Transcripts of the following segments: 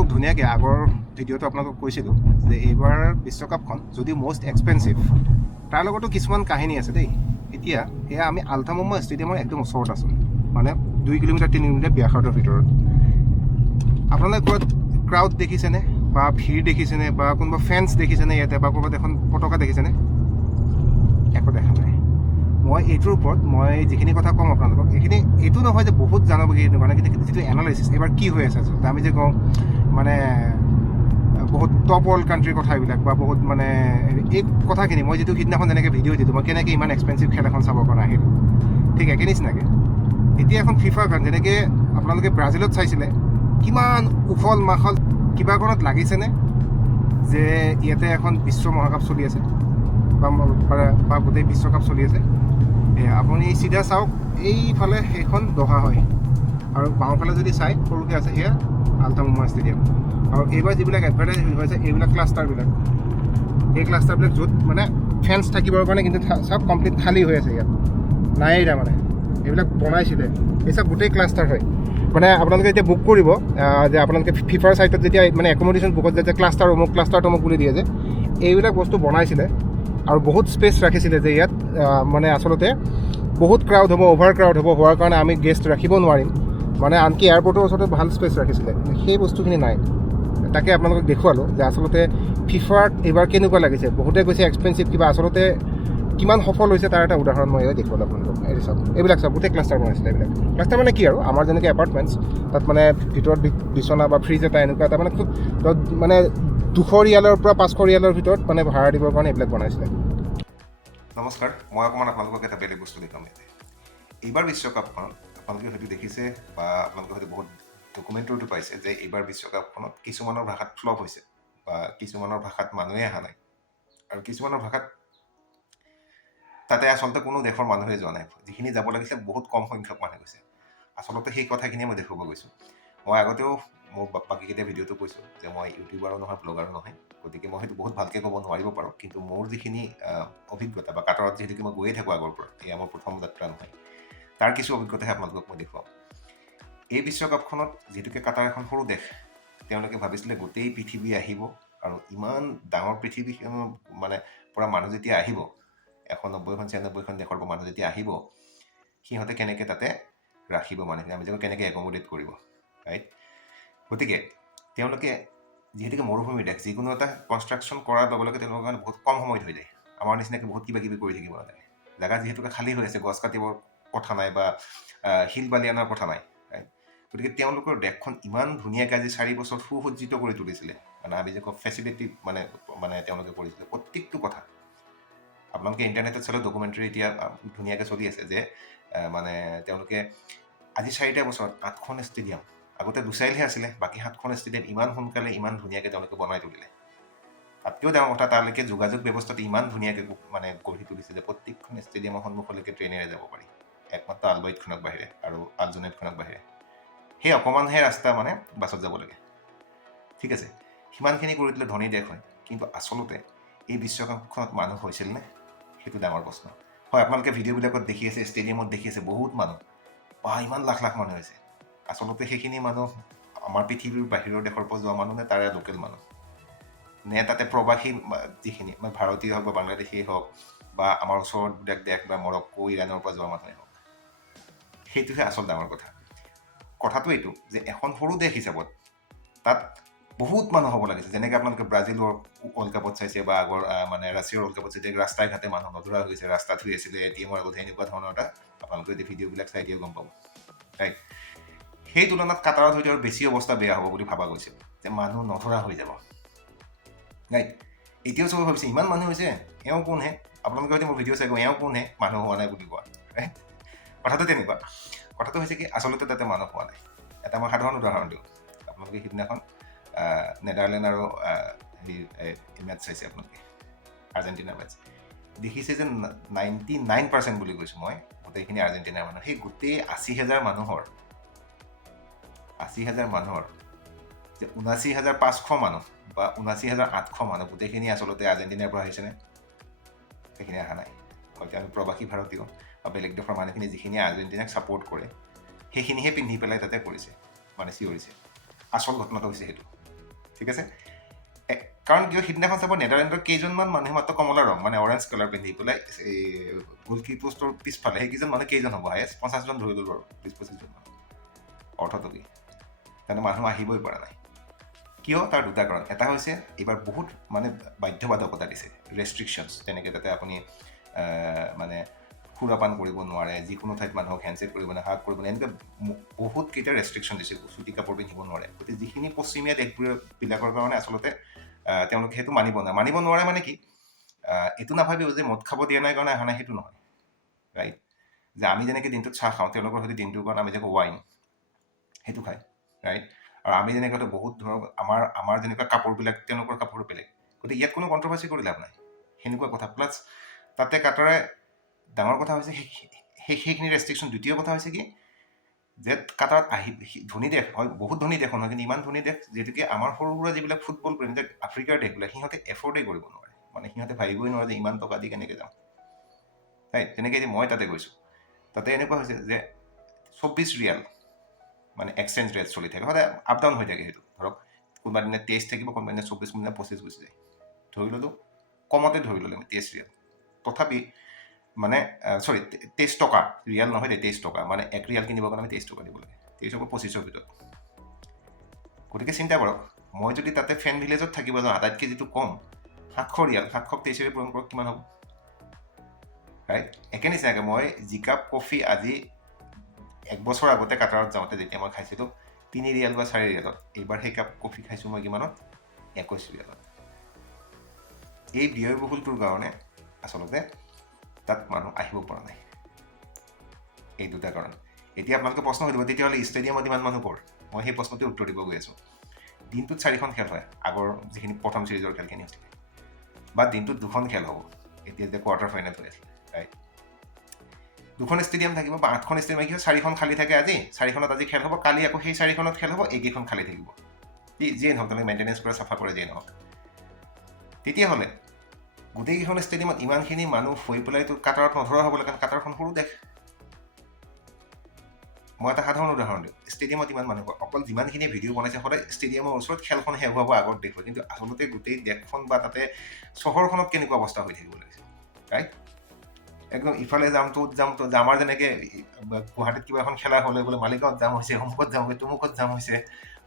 খুব ধুনীয়াকৈ আগৰ ভিডিঅ'টো আপোনালোকক কৈছিলোঁ যে এইবাৰ বিশ্বকাপখন যদি মষ্ট এক্সপেঞ্চিভ তাৰ লগতো কিছুমান কাহিনী আছে দেই। এতিয়া এয়া আমি আলথামুম্মা ষ্টেডিয়ামৰ একদম ওচৰত আছোঁ, মানে 2 কিলোমিটাৰ 3 কিলোমিটাৰ বিয়াখাৰৰ ভিতৰত। আপোনালোকে ক'ৰবাত ক্ৰাউড দেখিছেনে বা ভিৰ দেখিছেনে বা কোনোবা ফেন্স দেখিছেনে ইয়াতে বা ক'ৰবাত এখন পতাকা দেখিছেনে? একো দেখা নাই। মই এইটোৰ ওপৰত মই যিখিনি কথা ক'ম আপোনালোকক, এইখিনি এইটো নহয় যে বহুত জানবগীয়া এনেকুৱা নাই, কিন্তু যিটো এনালাইচিছ এইবাৰ কি হৈ আছে আচলতে, আমি যে কওঁ মানে বহুত টপ ৱৰ্ল্ড কাণ্ট্ৰিৰ কথা এইবিলাক বা বহুত মানে এই কথাখিনি মই যিটো সিদিনাখন যেনেকৈ ভিডিঅ' দিলোঁ মই কেনেকৈ ইমান এক্সপেঞ্চিভ খেল এখন চাবৰ কাৰণে আহিলোঁ, ঠিক একে নিচিনাকৈ এতিয়া এখন ফিফা কাৰণ যেনেকৈ আপোনালোকে ব্ৰাজিলত চাইছিলে কিমান উখল মাখল কিবা কাৰণত লাগিছেনে যে ইয়াতে এখন বিশ্ব মহাকাপ চলি আছে বা গোটেই বিশ্বকাপ চলি আছে। আপুনি চিধা চাওক, এইফালে সেইখন দহা হয় আৰু বাওঁফালে যদি চাই সৰুকৈ আছে সেয়া আলথামুম্মা ষ্টেডিয়াম। আৰু এইবাৰ যিবিলাক এডভাৰটাইজ হৈছে এইবিলাক ক্লাষ্টাৰবিলাক, এই ক্লাষ্টাৰবিলাক য'ত মানে ফেন্স থাকিবৰ কাৰণে কিন্তু চব কমপ্লিট খালী হৈ আছে, ইয়াত নাই তাৰমানে এইবিলাক বনাইছিলে এই চব গোটেই ক্লাষ্টাৰ হয়। মানে আপোনালোকে এতিয়া বুক কৰিব যে আপোনালোকে ফিফাৰ ছাইটত যেতিয়া মানে একমডেশ্যন বুকত যেতিয়া ক্লাষ্টাৰ তমুক বুলি দিয়ে যে এইবিলাক বস্তু বনাইছিলে আৰু বহুত স্পেচ ৰাখিছিলে যে ইয়াত মানে আচলতে বহুত ক্ৰাউড হ'ব, অভাৰ ক্ৰাউড হ'ব, হোৱাৰ কাৰণে আমি গেষ্ট ৰাখিব নোৱাৰিম, মানে আনকি এয়াৰপৰ্টৰ ওচৰতে ভাল স্পেচ ৰাখিছিলে। সেই বস্তুখিনি নাই, তাকে আপোনালোকক দেখুৱালোঁ যে আচলতে ফিফাত এইবাৰ কেনেকুৱা লাগিছে। বহুতে কৈছে এক্সপেঞ্চিভ কিবা, আচলতে কিমান সফল হৈছে তাৰ এটা উদাহৰণ মই দেখুৱালোঁ আপোনালোকক। এই চাওক এইবিলাক চাওক গোটেই ক্লাষ্টাৰ বনাইছিলে। এইবিলাক ক্লাষ্টাৰ মানে কি আৰু আমাৰ যেনেকৈ এপাৰ্টমেণ্টছ, তাত মানে ভিতৰত বিচনা বা ফ্ৰিজ এটা এনেকুৱা এটা মানে খুব মানে 200 ৰিয়ালৰ পৰা 500 ৰিয়ালৰ ভিতৰত মানে ভাড়া দিবৰ কাৰণে এইবিলাক বনাইছিলে। নমস্কাৰ, মই অকণমান আপোনালোকক এটা বেলেগ বস্তু দেখাম। এইবাৰ বিশ্বকাপখনত আপোনালোকে হয়তো দেখিছে বা আপোনালোকে হয়তো বহুত ডকুমেণ্টৰীটো পাইছে যে এইবাৰ বিশ্বকাপখনত কিছুমানৰ ভাষাত ফ্লপ হৈছে বা কিছুমানৰ ভাষাত মানুহে অহা নাই আৰু কিছুমানৰ ভাষাত তাতে আচলতে কোনো দেশৰ মানুহে যোৱা নাই। যিখিনি যাব লাগিছে বহুত কম সংখ্যক মানুহ গৈছে। আচলতে সেই কথাখিনিয়ে মই দেখুৱাব গৈছোঁ। মই আগতেও মোৰ বাকীকেইটা ভিডিঅ'টো কৈছোঁ যে মই ইউটিউবাৰো নহয়, ব্লগাৰো নহয়, গতিকে মই হয়তো বহুত ভালকৈ ক'ব নোৱাৰিব পাৰোঁ, কিন্তু মোৰ যিখিনি অভিজ্ঞতা বা কাটাৰত যিহেতুকে মই গৈয়ে থাকোঁ আগৰ পৰা, এয়া মোৰ প্ৰথম যাত্ৰা নহয়, তাৰ কিছু অভিজ্ঞতাহে আপোনালোকক মই দেখুৱাম। এই বিশ্বকাপখনত যিহেতুকে কাটাৰ এখন সৰু দেশ, তেওঁলোকে ভাবিছিলে গোটেই পৃথিৱী আহিব আৰু ইমান ডাঙৰ পৃথিৱী মানে পৰা মানুহ যেতিয়া আহিব, 190খন 96খন দেশৰ পৰা মানুহ যেতিয়া আহিব, সিহঁতে কেনেকৈ তাতে ৰাখিব মানুহখিনি, আমি যেনেকৈ কেনেকৈ একমডেট কৰিব, ৰাইট? গতিকে তেওঁলোকে যিহেতুকে মৰুভূমিৰ দেশ, যিকোনো এটা কনষ্ট্ৰাকশ্যন কৰাৰ লগে লগে তেওঁলোকৰ কাৰণে বহুত কম সময়ত হৈ যায়। আমাৰ নিচিনাকৈ বহুত কিবা কিবি কৰি থাকিব নালাগে। জেগা যিহেতুকে খালী হৈ আছে, গছ কাটিবৰ কথা নাই বা শিল বালি অনাৰ কথা নাই, ৰাইট? গতিকে তেওঁলোকৰ দেশখন ইমান ধুনীয়াকৈ আজি 4 বছৰ সুসজ্জিত কৰি তুলিছিলে, মানে আমি যে ফেচিলিটি মানে তেওঁলোকে কৰিছিলে প্ৰত্যেকটো কথা। আপোনালোকে ইণ্টাৰনেটত চালে ডকুমেণ্টাৰী এতিয়া ধুনীয়াকৈ চলি আছে যে মানে তেওঁলোকে আজি 4টা বছৰত 8খন ষ্টেডিয়াম, আগতে 2 চাইলহে আছিলে, বাকী 7খন ষ্টেডিয়াম ইমান সোনকালে ইমান ধুনীয়াকৈ তেওঁলোকে বনাই তুলিলে। তাতকৈও ডাঙৰ কথা, তালৈকে যোগাযোগ ব্যৱস্থাটো ইমান ধুনীয়াকৈ মানে গঢ়ি তুলিছে যে প্ৰত্যেকখন ষ্টেডিয়ামৰ সন্মুখলৈকে ট্ৰেইনেৰে যাব পাৰি, একমাত্ৰ আলবাইটখনক বাহিৰে আৰু আলজনেটখনক বাহিৰে। সেই অকণমানহে ৰাস্তা মানে বাছত যাব লাগে, ঠিক আছে? সিমানখিনি কৰি দিলে ধনী দেশ হয়, কিন্তু আচলতে এই বিশ্বকাপখনত মানুহ হৈছিলনে, সেইটো ডাঙৰ প্ৰশ্ন। হয়, আপোনালোকে ভিডিঅ'বিলাকত দেখি আছে, ষ্টেডিয়ামত দেখি আছে বহুত মানুহ, বা ইমান লাখ লাখ মানুহ হৈছে। আচলতে সেইখিনি মানুহ আমাৰ পৃথিৱীৰ বাহিৰৰ দেশৰ পৰা যোৱা মানুহ নে তাৰে লোকেল মানুহ, নে তাতে প্ৰৱাসী যিখিনি মানে ভাৰতীয় হওক বা বাংলাদেশী হওক বা আমাৰ ওচৰবিলাক দেশ বা মৰক্কো, ইৰাণৰ পৰা যোৱা মানুহে হওক, সেইটোহে আচল ডাঙৰ কথা। কথাটো এইটো যে এখন সৰু দেশ হিচাপত তাত বহুত মানুহ হ'ব লাগিছে। যেনেকৈ আপোনালোকে ব্ৰাজিলৰ ৱৰ্ল্ড কাপত চাইছে বা আগৰ মানে ৰাছিয়াৰ ৱৰ্ল্ড কাপত চাইছে, ৰাস্তাই ঘাটে মানুহ নধৰা হৈ গৈছে, ৰাস্তাত হৈ আছিলে এটিএমৰ আগত, এনেকুৱা ধৰণৰ এটা আপোনালোকে যদি ভিডিঅ'বিলাক চাই দিয়ে গম পাব, ৰাইট? সেই তুলনাত কাটাৰত হয়তো আৰু বেছি অৱস্থা বেয়া হ'ব বুলি ভাবা গৈছিল, যে মানুহ নধৰা হৈ যাব, ৰাইট? এতিয়াও চবে ভাবিছে ইমান মানুহ হৈছে, এওঁ কোনহে? আপোনালোকে হয়তো মোৰ ভিডিঅ' চাই এওঁ কোনহে মানুহ হোৱা নাই বুলি কোৱা, ৰাইট? কথাটো তেনেকুৱা। কথাটো হৈছে কি আচলতে তাতে মানুহ হোৱা নাই। এটা মই সাধাৰণ উদাহৰণ দিওঁ। আপোনালোকে সিদিনাখন নেদাৰলেণ্ড আৰু মেটচ চাইছে, আপোনালোকে আৰ্জেণ্টিনাৰ মেটচ দেখিছে যে 99% বুলি কৈছোঁ মই, গোটেইখিনি আৰ্জেণ্টিনাৰ মানুহ। সেই গোটেই 80,000 মানুহৰ যে 79,500 মানুহ বা 79,800 মানুহ গোটেইখিনি আচলতে আৰ্জেণ্টিনাৰ পৰা আহিছেনে? সেইখিনি অহা নাই। হয়তো আমি প্ৰৱাসী ভাৰতীয় বা বেলেগ দেশৰ মানুহখিনি যিখিনি আৰ্জেণ্টিনাক ছাপোৰ্ট কৰে সেইখিনিহে পিন্ধি পেলাই তাতে কৰিছে, মানে চিঞৰিছে। আচল ঘটনাটো হৈছে সেইটো। ঠিক আছে কাৰণ কিয় সিদিনাখন চাব নেদাৰলেণ্ডৰ কেইজনমান মানুহে মাত্ৰ কমলা ৰং মানে অৰেঞ্জ কালাৰ পিন্ধি পেলাই এই গোলকি পোষ্টৰ পিছফালে সেইকেইজন মানুহ কেইজন হ'ব হায়েষ্ট 50জন ধৰি ল'লো আৰু 20-25জন মানুহ অৰ্থটো কি তেনে মানুহ আহিবই পৰা নাই কিয় তাৰ দুটা কাৰণ এটা হৈছে এইবাৰ বহুত মানে বাধ্যবাধকতা দিছে ৰেষ্ট্ৰিকশ্যনছ তেনেকৈ যাতে আপুনি মানে সুৰাপান কৰিব নোৱাৰে যিকোনো ঠাইত মানুহক হেণ্ডছেক কৰিব নোৱাৰে হাক কৰিব নোৱাৰে এনেকৈ বহুত কেইটা ৰেষ্ট্ৰিকশ্যন দিছে চুটি কাপোৰ পিন্ধিব নোৱাৰে গতিকে যিখিনি পশ্চিমীয়া দেশবিলাকৰ কাৰণে আচলতে তেওঁলোকে সেইটো মানিব নোৱাৰে মানে কি এইটো নাভাবিব যে মদ খাব দিয়া নাই কাৰণে অহা নাই সেইটো নহয় ৰাইট যে আমি যেনেকৈ দিনটোত চাহ খাওঁ তেওঁলোকৰ হয়তো দিনটোৰ কাৰণে আমি যেনেকৈ ৱাইন সেইটো খায় ৰাইট আৰু আমি যেনেকৈ বহুত ধৰক আমাৰ যেনেকুৱা কাপোৰবিলাক তেওঁলোকৰ কাপোৰ বেলেগ গতিকে ইয়াত কোনো কণ্ট্ৰভাৰ্চি কৰি লাভ নাই সেনেকুৱা কথা প্লাছ তাতে কাটাৰে ডাঙৰ কথা হৈছে সেইখিনি ৰেষ্ট্ৰিকশ্যন দ্বিতীয় কথা হৈছে কি যে কাটাৰত ধনী দেশ হয় বহুত ধনী দেশ নহয় কিন্তু ইমান ধনী দেশ যিহেতুকে আমাৰ সৰু সুৰা যিবিলাক ফুটবল প্ৰেমী আফ্ৰিকাৰ দেশবিলাক সিহঁতে এফৰ্ডেই কৰিব নোৱাৰে মানে সিহঁতে ভাবিবই নোৱাৰে যে ইমান টকা দি কেনেকৈ যাওঁ ৰাইট তেনেকৈ যে মই তাতে গৈছোঁ তাতে এনেকুৱা হৈছে যে 24 ৰিয়াল মানে এক্সচেঞ্জ ৰেট চলি থাকে সদায় আপ ডাউন হৈ থাকে সেইটো ধৰক কোনোবা দিনে 23 থাকিব কোনোবা দিনে 24 কোনোবা 25 গুচি যায় ধৰি ল'লোঁ কমতে ধৰি ল'লোঁ আমি 23 ৰিয়াল তথাপি মানে 23 টকা ৰিয়াল নহয় 23 টকা মানে 1 ৰিয়াল কিনিবৰ কাৰণে আমি 23 টকা দিব লাগে 23 25ৰ ভিতৰত গতিকে চিন্তা কৰক মই যদি তাতে ফেন ভিলেজত থাকিব যাওঁ আটাইতকৈ যিটো কম 700 ৰিয়াল 700 23ৰে পূৰণ কৰক কিমান হ'ব ৰাইট একে নিচিনাকৈ মই জিকাপ কফি আজি 1 বছৰ আগতে কাটাৰত যাওঁতে যেতিয়া মই খাইছিলোঁ 3 ৰিয়াল বা 4 ৰিয়ালত এইবাৰ সেই কাপ কফি খাইছোঁ মই কিমানত 21 ৰিয়ালত এই ব্যয়বহুলটোৰ কাৰণে আচলতে তাত মানুহ আহিব পৰা নাই এই দুটা কাৰণ এতিয়া আপোনালোকে প্ৰশ্ন সুধিব তেতিয়াহ'লে ষ্টেডিয়ামত ইমান মানুহ ক'ৰ মই সেই প্ৰশ্নটোৰ উত্তৰ দিব গৈ আছোঁ দিনটোত 4খন খেল হয় আগৰ যিখিনি প্ৰথম ছিৰিজৰ খেলখিনি হৈছিলে বা দিনটোত 2খন খেল হ'ব এতিয়া যে কোৱাৰ্টাৰ ফাইনেল হৈ আছে ৰাইট 2খন ষ্টেডিয়াম থাকিব বা 8খন ষ্টেডিয়াম কি হয় 4খন খালী থাকে আজি 4খনত আজি খেল হ'ব কালি আকৌ সেই 4খনত খেল হ'ব এইকেইখন খালী থাকিব যিয়ে নহওক তেওঁলোকে মেইনটেনেঞ্চ কৰে চাফা কৰে যিয়ে নহওক তেতিয়াহ'লে গোটেইকেইখন ষ্টেডিয়ামত ইমানখিনি মানুহ হৈ পেলাইতো কাটাৰত নধৰা হ'ব লাগে কাৰণ কাটাৰখন সৰু দেশ মই এটা সাধাৰণ উদাহৰণ দিওঁ ষ্টেডিয়ামত ইমান মানুহ অকল যিমানখিনি ভিডিঅ' বনাইছে সদায় ষ্টেডিয়ামৰ ওচৰত খেলখন শেষ হোৱাব আগত দেখুৱাই কিন্তু আচলতে গোটেই দেশখন বা তাতে চহৰখনত কেনেকুৱা অৱস্থা হৈ থাকিব লাগিছে ৰাইট একদম ইফালে যাম ত'ত আমাৰ যেনেকৈ গুৱাহাটীত কিবা এখন খেলা হ'লে বোলে মালিগাঁৱত জাম হৈছে অমুকত জাম হৈছে তমুকত জাম হৈছে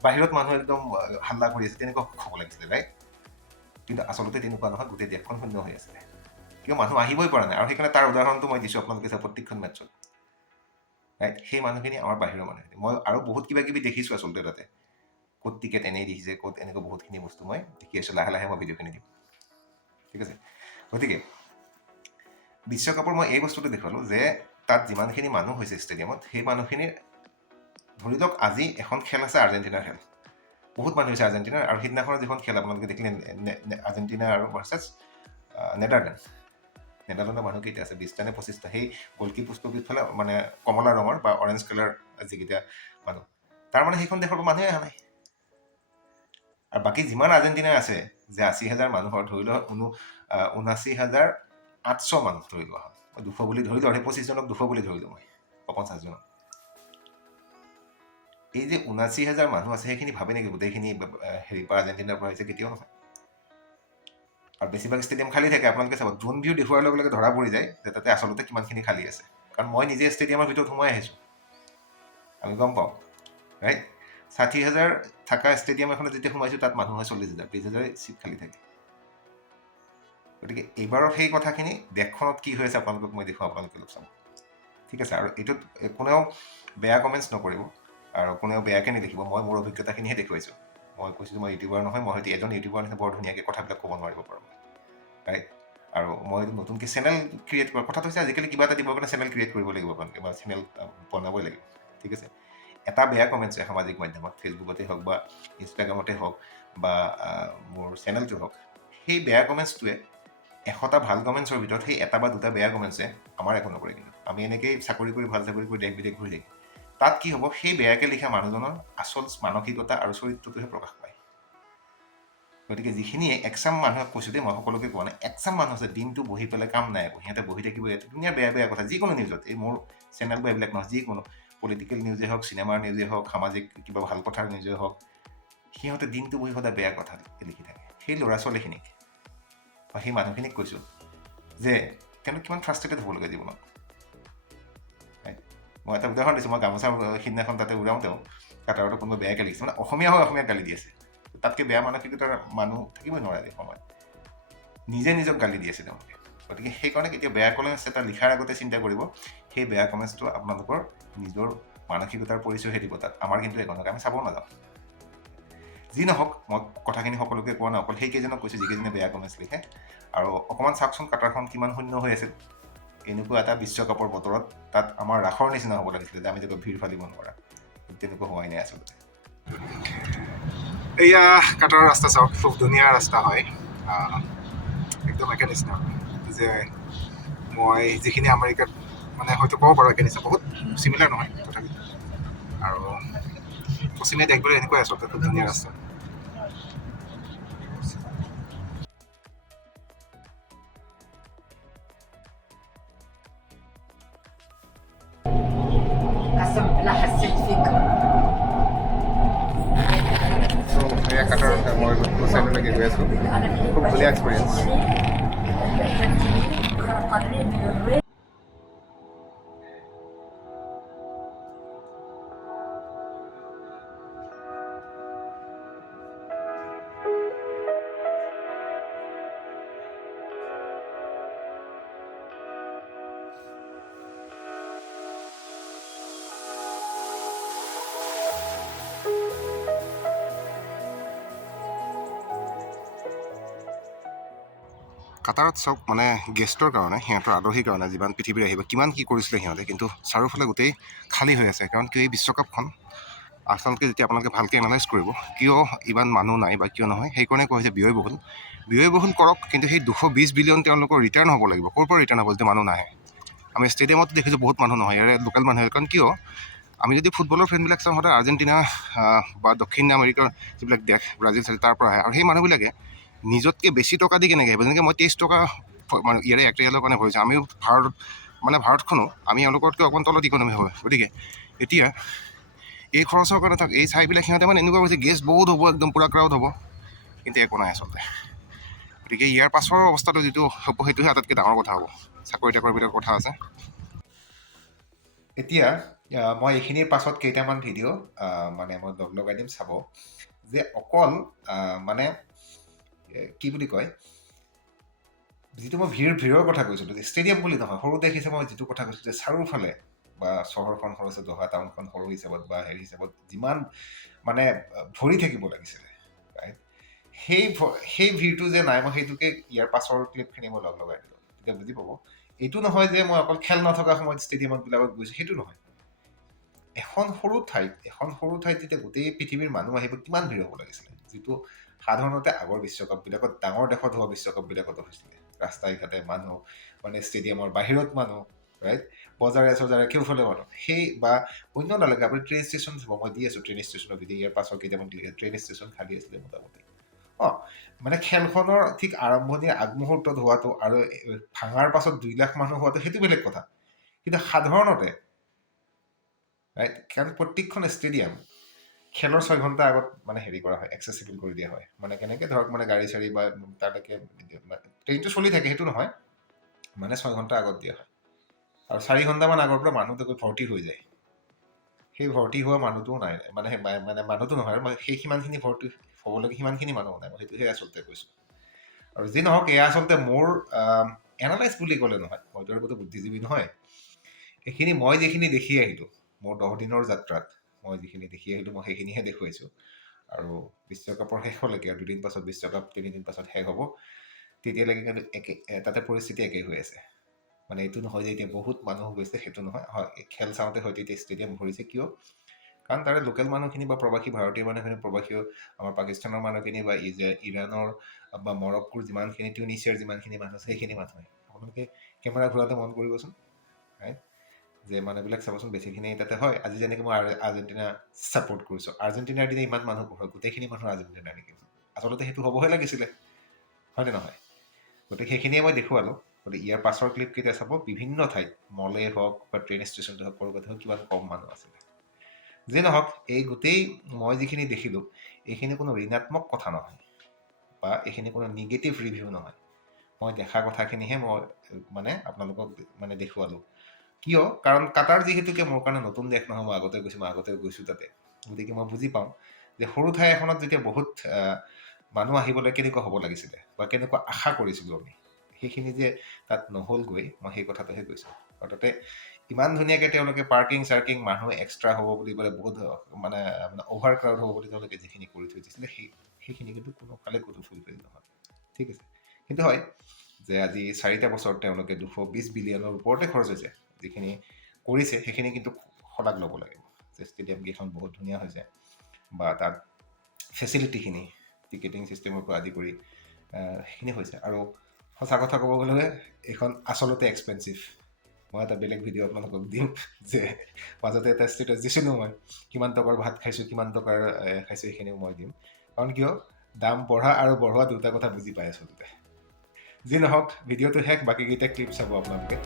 বাহিৰত মানুহ একদম হাল্লা কৰি আছে তেনেকুৱা হ'ব লাগিছিলে ৰাইট কিন্তু আচলতে তেনেকুৱা নহয় গোটেই দেশখন শূন্য হৈ আছিলে কিয় মানুহ আহিবই পৰা নাই আৰু সেইকাৰণে তাৰ উদাহৰণটো মই দিছোঁ আপোনালোকে চাই প্ৰত্যেকখন মেটছত ৰাইট সেই মানুহখিনি আমাৰ বাহিৰৰ মানুহখিনি মই আৰু বহুত কিবা কিবি দেখিছোঁ আচলতে তাতে ক'ত টিকেট এনেই দেখিছে ক'ত এনেকুৱা বহুতখিনি বস্তু মই দেখি আছোঁ লাহে লাহে মই ভিডিঅ'খিনি দিম ঠিক আছে গতিকে বিশ্বকাপৰ মই এই বস্তুটো দেখুৱালোঁ যে তাত যিমানখিনি মানুহ হৈছে ষ্টেডিয়ামত সেই মানুহখিনিৰ ধৰি লওক আজি এখন খেল আছে আৰ্জেণ্টিনাৰ খেল বহুত মানুহ হৈছে আৰ্জেণ্টিনাৰ আৰু সিদিনাখনৰ যিখন খেল আপোনালোকে দেখিলে আৰ্জেণ্টিনা আৰু ভাৰ্চেছ নেদাৰলেণ্ডৰ মানুহ কেইটা আছে 20টা নে 25টা সেই গলকি পোষ্টৰ পিছফালে মানে কমলা ৰঙৰ বা অৰেঞ্জ কালাৰ যিকেইটা মানুহ তাৰমানে সেইখন দেশৰ মানুহে অহা নাই আৰু বাকী যিমান আৰ্জেণ্টিনাৰ আছে যে 80,000 মানুহৰ ধৰি লওক 79,800 মানুহ ধৰি লোৱা হয় মই 200 বুলি ধৰি লওঁ সেই 25জনক 200 বুলি ধৰিলোঁ মই 50জনক এই যে 79,000 মানুহ আছে সেইখিনি ভাবে নেকি গোটেইখিনি হেৰি পৰা আৰ্জেণ্টিনাৰ পৰা হৈছে কেতিয়াও নহয় আৰু বেছিভাগ ষ্টেডিয়াম খালী থাকে আপোনালোকে চাব ড্ৰোন ভিউ দেখুওৱাৰ লগে লগে ধৰা পৰি যায় যে তাতে আচলতে কিমানখিনি খালী আছে কাৰণ মই নিজে ষ্টেডিয়ামৰ ভিতৰত সোমাই আহিছোঁ আমি গম পাওঁ ৰাইট 60,000 থকা ষ্টেডিয়াম এখনত যেতিয়া সোমাইছোঁ তাত মানুহ হয় 40,000 20,000 চিট খালী থাকে গতিকে এইবাৰৰ সেই কথাখিনি দেশখনত কি হৈ আছে আপোনালোকক মই দেখুৱাওঁ আপোনালোকে অলপ চাব ঠিক আছে আৰু এইটোত কোনেও বেয়া কমেণ্টছ নকৰিব আৰু কোনেও বেয়াকৈ নিলিখিব মই মোৰ অভিজ্ঞতাখিনিহে দেখুৱাইছোঁ মই কৈছোঁ মই ইউটিউবাৰ নহয় মই হয়তো এজন ইউটিউবাৰ নিচিনা বৰ ধুনীয়াকৈ কথাবিলাক ক'ব নোৱাৰিব পাৰোঁ ৰাইট আৰু মই নতুনকৈ চেনেল ক্ৰিয়েট কৰা কথাটো হৈছে আজিকালি কিবা এটা দিবৰ কাৰণে চেনেল ক্ৰিয়েট কৰিব লাগিব আপোনালোকে বা চেনেল বনাবই লাগিব ঠিক আছে এটা বেয়া কমেণ্টছে সামাজিক মাধ্যমত ফেচবুকতে হওক বা ইনষ্টাগ্ৰামতে হওক বা মোৰ চেনেলটো হওক সেই বেয়া কমেণ্টছটোৱে 100টা ভাল কমেণ্টছৰ ভিতৰত সেই এটা বা দুটা বেয়া কমেণ্টছে আমাৰ একো নকৰে কিন্তু আমি এনেকেই চাকৰি কৰি ভাল চাকৰি কৰি দেশ বিদেশ ঘূৰি থাকিম তাত কি হ'ব সেই বেয়াকৈ লিখা মানুহজনৰ আচল মানসিকতা আৰু চৰিত্ৰটোহে প্ৰকাশ পায় গতিকে যিখিনিয়ে একচাম মানুহক কৈছোঁ দেই মই সকলোকে কোৱা নাই একচাম মানুহ আছে দিনটো বহি পেলাই কাম নাই একো সিহঁতে বহি থাকিব ইয়াত ধুনীয়া বেয়া বেয়া কথা যিকোনো নিউজত এই মোৰ চেনেল বা এইবিলাক নহয় যিকোনো পলিটিকেল নিউজে হওক চিনেমাৰ নিউজে হওক সামাজিক কিবা ভাল কথাৰ নিউজে হওক সিহঁতে দিনটো বহি সদায় বেয়া কথা লিখি থাকে। সেই ল'ৰা ছোৱালীখিনিক বা সেই মানুহখিনিক কৈছোঁ যে তেওঁলোক কিমান ফ্ৰাষ্ট্ৰেটেড হ'ব লাগে জীৱনত। মই এটা উদাহৰণ দিছোঁ, মই গামোচা সিদিনাখন তাতে উৰাওঁতেও কাটাৰতো কোনোবা বেয়াকৈ লিখিছে, মানে অসমীয়া হৈ অসমীয়াক গালি দি আছে। তাতকৈ বেয়া মানসিকতাৰ মানুহ থাকিবই নোৱাৰে এই সময়ত, নিজে নিজক গালি দি আছে তেওঁলোকে। গতিকে সেইকাৰণে কেতিয়াও বেয়া কমেণ্টছ এটা লিখাৰ আগতে চিন্তা কৰিব, সেই বেয়া কমেণ্টছটো আপোনালোকৰ নিজৰ মানসিকতাৰ পৰিচয়হে দিব তাত। আমাৰ কিন্তু একো নহয়, আমি চাব নাযাওঁ। যি নহওক, মই কথাখিনি সকলোকে কোৱা নাই, অকল সেইকেইজনক কৈছোঁ যিকেইজনে বেয়া কমেণ্টছ লিখে। আৰু অকণমান চাওকচোন কাটাৰখন কিমান শূন্য হৈ আছিল। এনেকুৱা এটা বিশ্বকাপৰ বতৰত তাত আমাৰ ৰাসৰ নিচিনা হ'ব লাগিছিলে যে আমি যাতে ভিৰ ফালিব নোৱাৰা, তেনেকুৱা হোৱাই নাই আচলতে। এয়া কাটাৰৰ ৰাস্তা চাওক, খুব ধুনীয়া ৰাস্তা হয়, একদম একে নিচিনা যে মই যিখিনি আমেৰিকাত মানে হয়তো ক'ব পাৰোঁ একে নিচিনা, বহুত চিমিলাৰ নহয় তথাপি। আৰু পশ্চিমীয়া দেশবোৰে এনেকুৱাই আচলতে, খুব ধুনীয়া ৰাস্তা। قسم بالله حسيت فيكم. এয়া কাটাৰ মই চাইডলৈকে গৈ আছোঁ, খুব ধুনীয়া এক্সপিৰিয়েঞ্চ। কাটাৰত চাওক, মানে গেষ্টৰ কাৰণে, সিহঁতৰ আলহীৰ কাৰণে যিমান পৃথিৱীৰ আহিব, কিমান কি কৰিছিলে সিহঁতে, কিন্তু চাৰিওফালে গোটেই খালী হৈ আছে। কাৰণ কিয় এই বিশ্বকাপখন আচলতে যেতিয়া আপোনালোকে ভালকৈ এনালাইজ কৰিব কিয় ইমান মানুহ নাই বা কিয় নহয়, সেইকাৰণে কোৱা হৈছে ব্যয়বহুল কৰক, কিন্তু সেই 220 বিলিয়ন তেওঁলোকৰ ৰিটাৰ্ণ হ'ব লাগিব। ক'ৰ পৰা ৰিটাৰ্ণ হ'ব যেতিয়া মানুহ নাহে? আমি ষ্টেডিয়ামত দেখিছোঁ বহুত মানুহ নহয়, ইয়াৰে লোকেল মানুহে। কাৰণ কিয়, আমি যদি ফুটবলৰ ফ্ৰেণ্ডবিলাক চাওঁ, সদায় আৰ্জেণ্টিনা বা দক্ষিণ আমেৰিকাৰ যিবিলাক দেশ, ব্ৰাজিল চাজিল, তাৰ পৰা আহে। আৰু সেই মানুহবিলাকে নিজতকৈ বেছি টকা দি কেনেকৈ আহিব? যেনেকৈ মই 23 টকা মানে ইয়াৰে এক ৰিয়েলৰ কাৰণে ভৰিছোঁ। আমিও ভাৰতখনো আমি এওঁলোকতকৈ অকণমান তলত ইকনমি হয়। গতিকে এতিয়া এই খৰচৰ কাৰণে থাক, এই চাইবিলাক সিহঁতে মানে এনেকুৱা হৈছে, গেষ্ট বহুত হ'ব, একদম পূৰা ক্ৰাউড হ'ব, কিন্তু একো নাই আচলতে। গতিকে ইয়াৰ পাছৰ অৱস্থাটো যিটো হ'ব, সেইটোহে আটাইতকৈ ডাঙৰ কথা হ'ব। চাকৰি তাকৰিবিলাক কথা আছে। এতিয়া মই এইখিনিৰ পাছত কেইটামান ভিডিঅ' মানে মই লগাই দিম, চাব যে অকল মানে কি বুলি কয়, যিটো মই ভিৰৰ কথা কৈছিলোঁ, যে ষ্টেডিয়াম বুলি নহয়, সৰু দেশ হিচাপে মই যিটো কথা কৈছিলোঁ, যে চাৰিওফালে বা চহৰখন সৰু হৈছে, দহা টাউনখন সৰু হিচাপত বা হেৰি হিচাপত যিমান মানে ভৰি থাকিব লাগিছিলে, ৰাইট, সেই ভিৰটো যে নাই, মই সেইটোকে ইয়াৰ পাছৰ ক্লিপখিনি মই লগাই দিলোঁ, তেতিয়া বুজি পাব। এইটো নহয় যে মই অকল খেল নথকা সময়ত ষ্টেডিয়ামবিলাকত গৈছোঁ, সেইটো নহয়। এখন সৰু ঠাইত যেতিয়া গোটেই পৃথিৱীৰ মানুহ আহিব, কিমান ভিৰ হ'ব লাগিছিলে, যিটো সাধাৰণতে আগৰ বিশ্বকাপবিলাকত, ডাঙৰ দেশত হোৱা বিশ্বকাপবিলাকতো হৈছিলে। ৰাস্তাই ঘাটে মানুহ, মানে ষ্টেডিয়ামৰ বাহিৰত মানুহ, ৰাইট, বজাৰে চজাৰে কেউফালে মানুহ। সেই বা অন্য নালাগে, আপুনি ট্ৰেইন ষ্টেচন চাব, মই দি আছোঁ ট্ৰেইন ষ্টেচনৰ ভিডিঅ', ইয়াৰ পাছৰ কেইটামান ট্ৰেইন ষ্টেচন খালী আছিলে মোটামুটি। মানে খেলখনৰ ঠিক আৰম্ভণিৰ আগমুহূৰ্তত হোৱাটো আৰু ভাঙাৰ পাছত 2 লাখ মানুহ হোৱাটো, সেইটো বেলেগ কথা। কিন্তু সাধাৰণতে, ৰাইট, কাৰণ প্ৰত্যেকখন ষ্টেডিয়াম খেলৰ 6 ঘণ্টা আগত মানে হেৰি কৰা হয়, এক্সেচিবল কৰি দিয়া হয়। মানে কেনেকৈ ধৰক, মানে গাড়ী চাড়ী বা তালৈকে ট্ৰেইনটো চলি থাকে, সেইটো নহয়, মানে 6 ঘণ্টা আগত দিয়া হয়। আৰু 4 ঘণ্টামান আগৰ পৰা মানুহটো ভৰ্তি হৈ যায়। সেই ভৰ্তি হোৱা মানুহটোও নাই, মানে মানুহটো নহয়, আৰু সেই সিমানখিনি ভৰ্তি হ'বলৈকে সিমানখিনি মানুহ নাই, মই সেইটোহে আচলতে কৈছোঁ। আৰু যি নহওক, এয়া আচলতে মোৰ এনালাইজ বুলি ক'লে নহয়, মইতো আৰু কোনো বুদ্ধিজীৱী নহয়। এইখিনি মই যিখিনি দেখি আহিলোঁ, মোৰ 10 দিনৰ যাত্ৰাত মই যিখিনি দেখি আহিলোঁ, মই সেইখিনিহে দেখুৱাইছোঁ। আৰু বিশ্বকাপৰ শেষলৈকে, আৰু 2 দিন পাছত বিশ্বকাপ, 3 দিন পাছত শেষ হ'ব, তেতিয়ালৈকে কিন্তু তাতে পৰিস্থিতি একেই হৈ আছে। মানে এইটো নহয় যে এতিয়া বহুত মানুহ গৈছে, সেইটো নহয়। হয়, খেল চাওঁতে হয়তো এতিয়া ষ্টেডিয়াম ভৰিছে, কিয়? কাৰণ তাৰে লোকেল মানুহখিনি বা প্ৰবাসী ভাৰতীয় মানুহখিনি, প্ৰবাসীও আমাৰ পাকিস্তানৰ মানুহখিনি বা ইৰাণৰ বা মৰক্কোৰ যিমানখিনি, টিউনিছিয়াৰ যিমানখিনি মানুহ আছে, সেইখিনি মানুহে। আপোনালোকে কেমেৰা ঘূৰাওঁতে মন কৰিবচোন, ৰাইট, যে মানুহবিলাক চাবচোন, বেছিখিনি তাতে হয়। আজি যেনেকৈ মই আৰ্জেণ্টিনা ছাপোৰ্ট কৰিছোঁ, আৰ্জেণ্টিনাৰ দিনে ইমান মানুহ হয়, গোটেইখিনি মানুহ আৰ্জেণ্টিনাৰ নেকি? আচলতে সেইটো হ'বহে লাগিছিলে, হয়নে নহয়? গতিকে সেইখিনিয়ে মই দেখুৱালোঁ। গতিকে ইয়াৰ পাছৰ ক্লিপকেইটা চাব, বিভিন্ন ঠাইত, মলেই হওক বা ট্ৰেইন ষ্টেচনতে হওক, ক'ৰবাত হওক, কিমান কম মানুহ আছিলে। যি নহওক, এই গোটেই মই যিখিনি দেখিলোঁ, এইখিনি কোনো ঋণাত্মক কথা নহয় বা এইখিনি কোনো নিগেটিভ ৰিভিউ নহয়। মই দেখা কথাখিনিহে মই মানে আপোনালোকক মানে দেখুৱালোঁ। কিয়? কাৰণ কাটাৰ যিহেতুকে মোৰ কাৰণে নতুন দেশ নহয়, মই আগতে গৈছোঁ তাতে, গতিকে মই বুজি পাওঁ যে সৰু ঠাই এখনত যেতিয়া বহুত মানুহ আহিবলৈ কেনেকুৱা হ'ব লাগিছিলে বা কেনেকুৱা আশা কৰিছিলোঁ আমি, সেইখিনি যে তাত নহ'লগৈ, মই সেই কথাটোহে কৈছোঁ। আৰু তাতে ইমান ধুনীয়াকৈ তেওঁলোকে পাৰ্কিং মানুহ এক্সট্ৰা হ'ব বুলি পেলাই বহুত মানে অভাৰ ক্ৰাউড হ'ব বুলি তেওঁলোকে যিখিনি কৰি থৈ দিছিলে, সেইখিনি কিন্তু কোনোফালে ক'তো ফুলফিল নহয়। ঠিক আছে, কিন্তু হয় যে আজি 4টা বছৰত তেওঁলোকে 220 বিলিয়নৰ ওপৰতে খৰচ হৈছে, যিখিনি কৰিছে সেইখিনি কিন্তু শলাগ ল'ব লাগিব। যে ষ্টেডিয়ামকেইখন বহুত ধুনীয়া হৈছে বা তাত ফেচিলিটিখিনি টিকেটিং চিষ্টেমৰ পৰা আদি কৰি সেইখিনি হৈছে। আৰু সঁচা কথা ক'ব গ'লে এইখন আচলতে এক্সপেঞ্চিভ। মই এটা বেলেগ ভিডিঅ' আপোনালোকক দিম যে মাজতে এটা ষ্টেটাছ দিছিলোঁ মই, কিমান টকাৰ ভাত খাইছোঁ, কিমান টকাৰ খাইছোঁ, সেইখিনিও মই দিম। কাৰণ কিয় দাম বঢ়া আৰু বঢ়োৱা দুটা কথা বুজি পায় আচলতে। যি নহওক, ভিডিঅ'টো শেষ, বাকীকেইটা ক্লিপ চাব আপোনালোকে।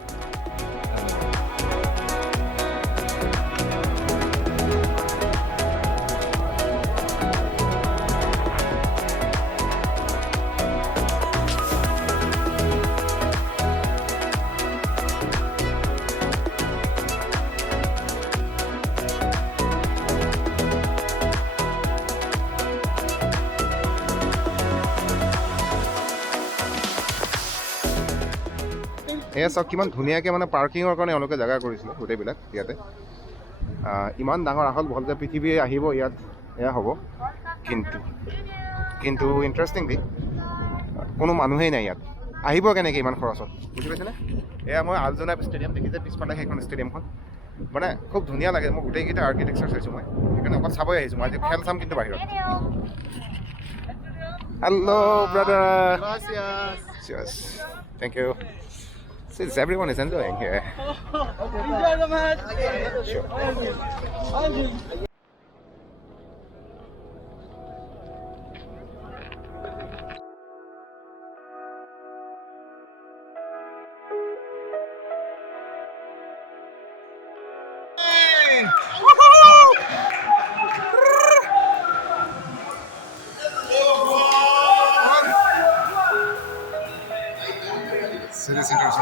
এয়া চাওক কিমান ধুনীয়াকৈ মানে পাৰ্কিঙৰ কাৰণে এওঁলোকে জেগা কৰিছিলে গোটেইবিলাক ইয়াতে। ইমান ডাঙৰ আহল বহল যে পৃথিৱী আহিব ইয়াত এয়া হ'ব, কিন্তু ইণ্টাৰেষ্টিংলি কোনো মানুহেই নাই ইয়াত। আহিব কেনেকৈ ইমান খৰচত, বুজি পাইছেনে? এয়া মই আলজোনা ষ্টেডিয়াম দেখিছে পিছফালে সেইখন ষ্টেডিয়ামখন, মানে খুব ধুনীয়া লাগে। মই গোটেইকেইটা আৰ্কিটেকচাৰ চাইছোঁ, মই সেইকাৰণে অকল চাবই আহিছোঁ। মই আজি খেল চাম কিন্তু বাহিৰত। Hello' brother, thank you. Since everyone is enjoying here. Enjoy the match. Sure. City Center is